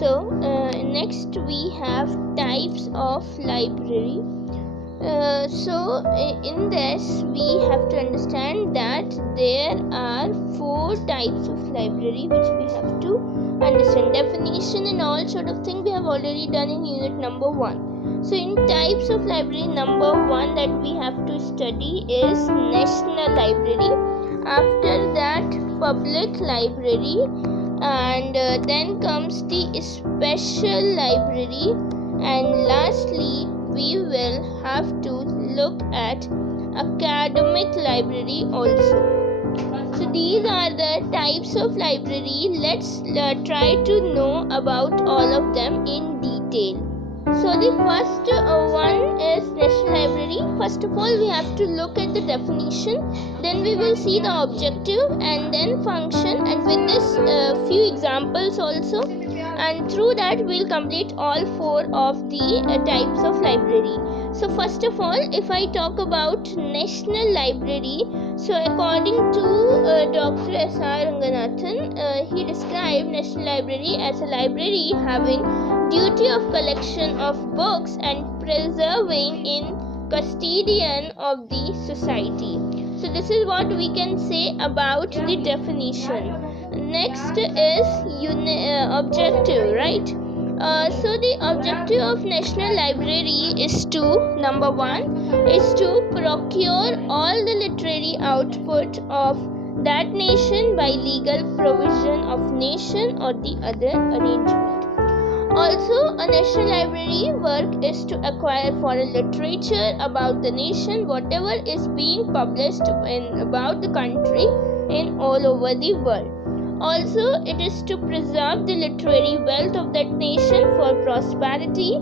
Next we have types of library. In this we have to understand that there are 4 types of library which we have to understand. Definition and all sort of thing we have already done in unit number 1. So in types of library, number 1 that we have to study is national library. After that, public library, and then comes the special library, and lastly we will have to look at academic library also. So these are the types of library. Let's try to know about all of them in detail. So the first one is national library. First of all, we have to look at the definition, then we will see the objective and then function, and with this few examples also, and through that we'll complete all 4 of the types of library. So first of all, if I talk about national library, so according to Dr. S.R. Ranganathan, he described national library as a library having duty of collection of books and preserving in custodian of the society. So this is what we can say about the definition. Next is objective, right? So the objective of national library is to, number 1, is to procure all the literary output of that nation by legal provision of nation or the other arrangement. Also, a national library work is to acquire foreign literature about the nation, whatever is being published about the country in all over the world. Also, it is to preserve the literary wealth of that nation for prosperity.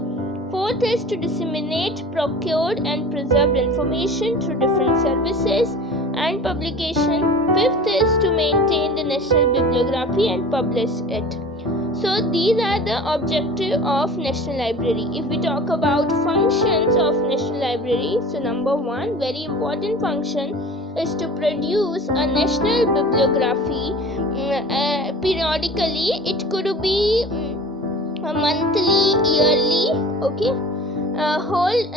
4th is to disseminate procured and preserved information through different services and publication. 5th is to maintain the national bibliography and publish it. So these are the objective of National Library. If we talk about functions of National Library, so number 1, very important function is to produce a national bibliography periodically. It could be monthly, yearly, okay.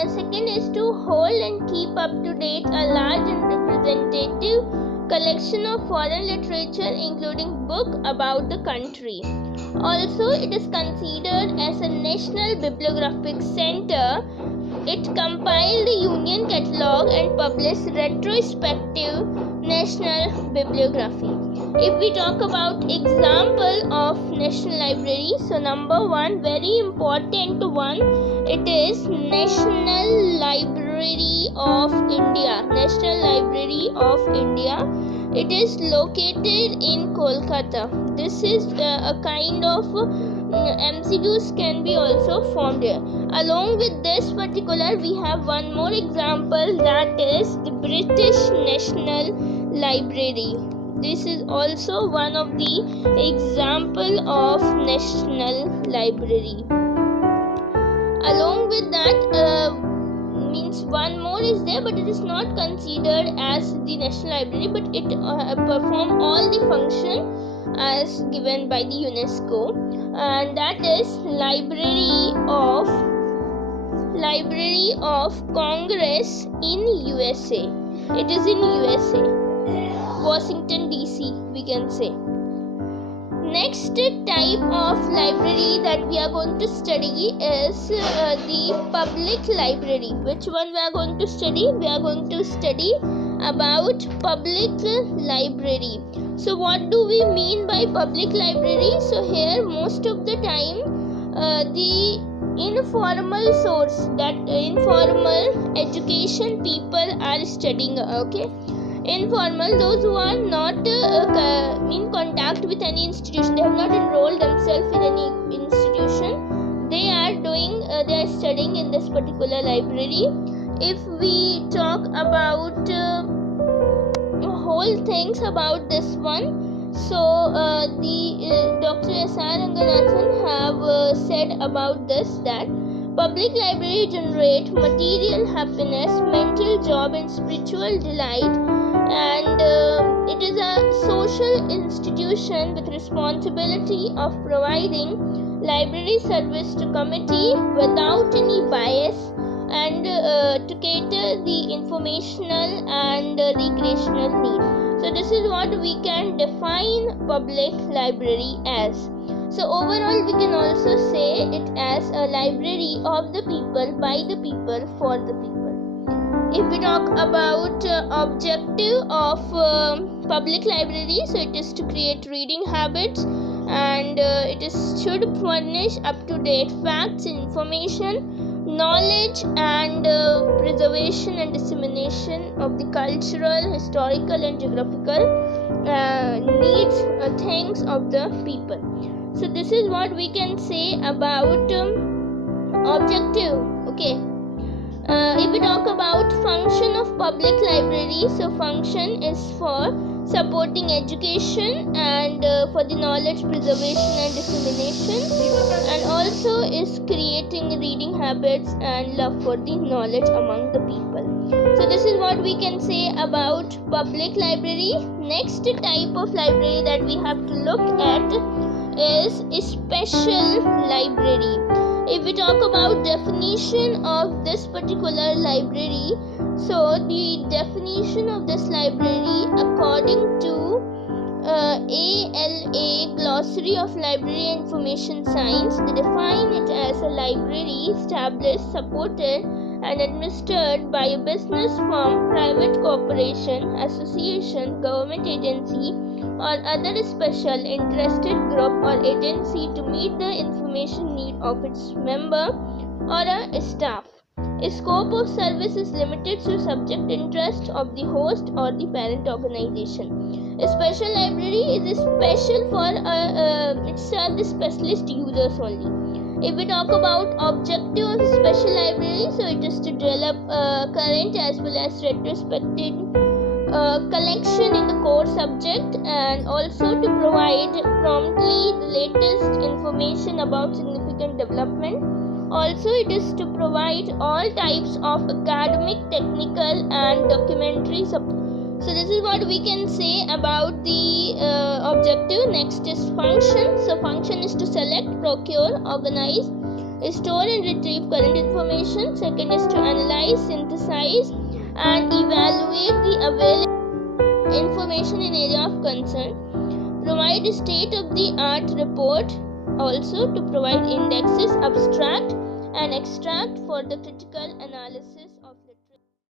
Second is to hold and keep up to date a large and representative collection of foreign literature, including book about the country. Also, it is considered as a national bibliographic center. It compiled the union catalog and published retrospective national bibliography. If we talk about example of National Library, so number 1, very important one, it is National Library of India. National Library of India. It is located in Kolkata. This is a kind of MCQs can be also formed here. Along with this particular, we have one more example, that is the British National Library. This is also one of the example of National Library. Along with that, means one more is there, but it is not considered as the National Library, but it perform all the function as given by the UNESCO, and that is Library of Congress in USA. It is in USA, Washington DC, we can say. Next type of library that we are going to study is the public library. Which one we are going to study? We are going to study about public library. So what do we mean by public library? So here most of the time the informal source, that informal education people are studying, okay. Informal, those who are not in contact with any institution, they have not enrolled themselves in any institution, they are studying in this particular library. If we talk about whole things about this one, so the Dr. S.R. Ranganathan have said about this, that public library generate material happiness, mental joy and spiritual delight, and it is a social institution with responsibility of providing library service to committee without any bias and to cater the informational and recreational need. So this is what we can define public library as. So overall we can also say it as a library of the people, by the people, for the people. If we talk about objective of public library, so it is to create reading habits, and it is should furnish up-to-date facts and information, knowledge, and preservation and dissemination of the cultural, historical, and geographical needs, things of the people. So this is what we can say about objective. Okay. If we talk about function of public library, so function is for supporting education and for the knowledge preservation and dissemination, and also is creating reading habits and love for the knowledge among the people. So this is what we can say about public library. Next type of library that we have to look at is a special library. If we talk about definition of this particular library, so the definition of this library according to ALA Glossary of Library and Information Science, they define it as a library established, supported and administered by a business firm, private corporation, association, government agency or other special interested group or agency to meet the information need of its member or a staff. A scope of service is limited to subject interest of the host or the parent organization. A special library is special for the specialist users only. If we talk about objective of special library, so it is to develop current as well as retrospective collection in the core subject, and also to provide promptly the latest information about significant development. Also, it is to provide all types of academic, technical and documentary support. So this is what we can say about the objective. Next is function. So function is to select, procure, organize, store and retrieve current information. Second is to analyze, synthesize and evaluate the available information in area of concern. Provide a state-of-the-art report. Also to provide indexes, abstract and extract for the critical analysis